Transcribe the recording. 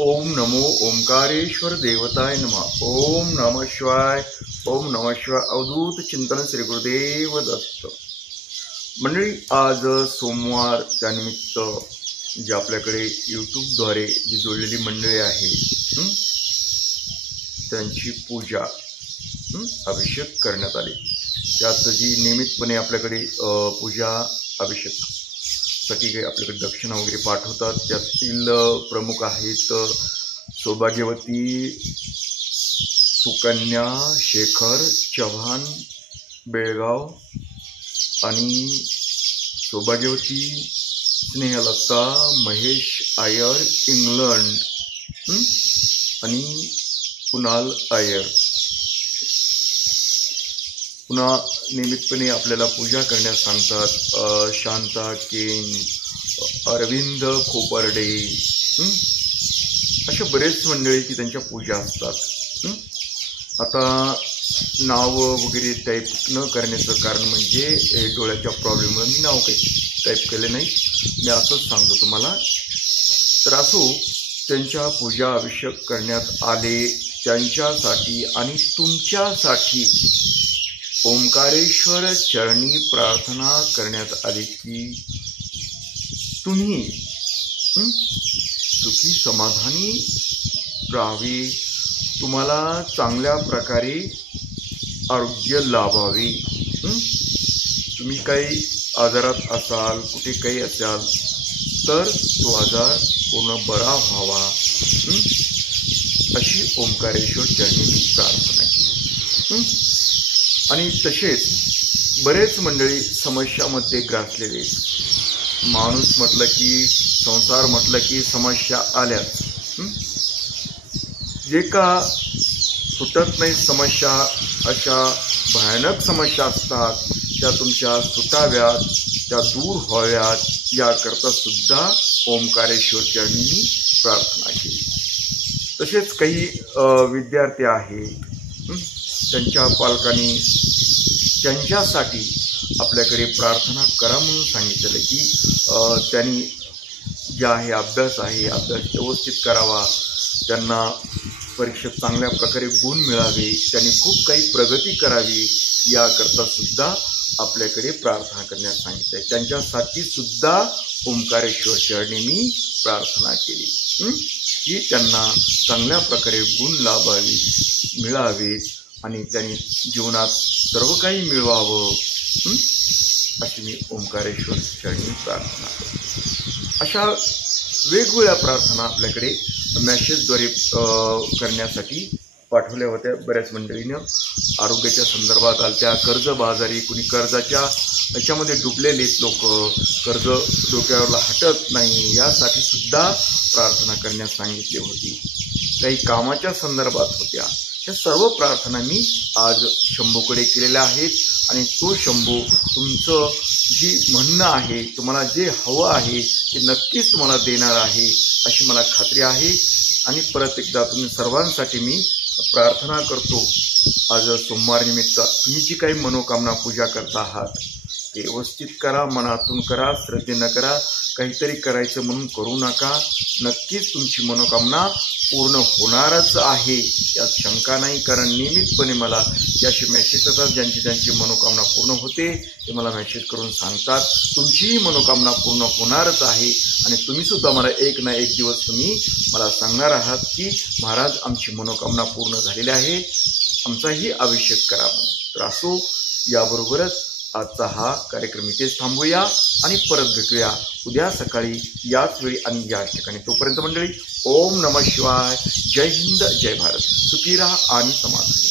ओम नमो ओंकारेश्वर देवताय नमः। ओम नमः शिवाय। ओम नमः शिवाय। अवधूत चिंतन श्री गुरुदेव दत्त। मंडळी, आज सोमवार, त्यानिमित्त जे आपल्याकडे यूट्यूबद्वारे जी जोडलेली मंडळी आहे त्यांची पूजा अभिषेक करण्यात आले। त्यात जी नियमितपणे आपल्याकडे पूजा अभिषेक साठी काही आपल्याकडे दक्षिणा वगैरे पाठवतात, त्यातील प्रमुख आहेत सौभाग्यवती सुकन्या शेखर चव्हाण बेळगाव, आणि सौभाग्यवती स्नेहलता महेश आयर इंग्लंड, आणि कुणाल आयर। पुन्हा नियमितपणे आपल्याला पूजा करण्यास सांगतात शांता केन, अरविंद खोपर्डे, अशा बरेच मंडळी की त्यांच्या पूजा असतात। आता नाव वगैरे टाईप न करण्याचं कारण म्हणजे डोळ्याच्या प्रॉब्लेममुळे मी नाव काही टाईप केले नाही, मी असंच सांगतो तुम्हाला। तर असो, त्यांच्या पूजा अभिषेक करण्यात आले, त्यांच्यासाठी आणि तुमच्यासाठी ओंकारेश्वर चरणी प्रार्थना करण्यात आली की तुम्ही सुखी समाधानी राहावे, तुम्हाला चांगल्या प्रकारे आरोग्य लाभावे, तुम्ही काही आजारात असाल, कुठे काही असाल तर तो आजार पूर्ण बरा व्हावा, अशी ओंकारेश्वर चरणी मी प्रार्थना केली। आणि तसेच बरेच मंडळी समस्यामध्ये ग्रासलेले आहेत। माणूस म्हटलं की, संसार म्हटलं की समस्या आल्याच, जे का सुटत नाही समस्या, अशा भयानक समस्या असतात त्या तुमच्या सुटाव्यात, त्या दूर व्हाव्यात, याकरता सुद्धा ओंकारेश्वर चरणी मी प्रार्थना केली। तसेच काही विद्यार्थी आहेत, त्यांच्या पालकांनी त्यांच्यासाठी आपल्याकडे प्रार्थना करा म्हणून सांगितलेलं की त्यांनी जे आहे अभ्यास व्यवस्थित करावा, त्यांना परीक्षेत चांगल्या प्रकारे गुण मिळावे, त्यांनी खूप काही प्रगती करावी, याकरता सुद्धा आपल्याकडे प्रार्थना करण्यास सांगितले। त्यांच्यासाठी सुद्धा ओंकारेश्वर चरणी मी प्रार्थना केली की त्यांना चांगल्या प्रकारे गुण मिळावेत आणि त्यांनी जीवनात सर्व काही मिळवावं, अशी मी ओंकारेश्वर चरणी प्रार्थना करतो। अशा वेगवेगळ्या प्रार्थना आपल्याकडे मेसेजद्वारे करण्यासाठी पाठवल्या होत्या। बऱ्याच मंडळीनं आरोग्याच्या संदर्भात आलत्या, कर्जबाजारी, कुणी कर्जाच्या याच्यामध्ये डुबलेले लोक, कर्ज डोक्यावरला हटत नाही, यासाठी सुद्धा प्रार्थना करण्यास सांगितली होती। काही कामाच्या संदर्भात होत्या। या सर्व प्रार्थना मी आज शंभूकडे केलेल्या आहेत, आणि तो शंभू तुमचं जी म्हणणं आहे, तुम्हाला जे हवं आहे ते नक्कीच तुम्हाला देणार आहे, अशी मला खात्री आहे। आणि परत एकदा तुम्ही सर्वांसाठी मी प्रार्थना करतो। आज सोमवार निमित्त तुम्ही जी काही मनोकामना पूजा करता आहात ते व्यवस्थित करा, मनातून करा, श्रद्धेनं करा, काहीतरी करायचं म्हणून करू नका। नक्कीच तुमची मनोकामना पूर्ण होणारच आहे, यात शंका नाही, कारण नियमितपणे मला याशी मेसेज येतात, ज्यांची मनोकामना पूर्ण होते ते मला मेसेज करून सांगतात तुमचीही मनोकामना पूर्ण होणारच आहे। आणि तुम्ही सुद्धा मला एक ना एक दिवस तुम्ही मला सांगणार आहात की महाराज, आमची मनोकामना पूर्ण झालेली आहे, आमचाही अभिषेक करा म्हणून। तर असो, याबरोबरच आजचा हा कार्यक्रम इथेच थांबूया आणि परत भेटूया उद्या सकाळी याच वेळी आणि याच ठिकाणी। तोपर्यंत मंडळी, ओम नमः शिवाय, जय हिंद, जय भारत, सुखी राहा आणि समाधानी।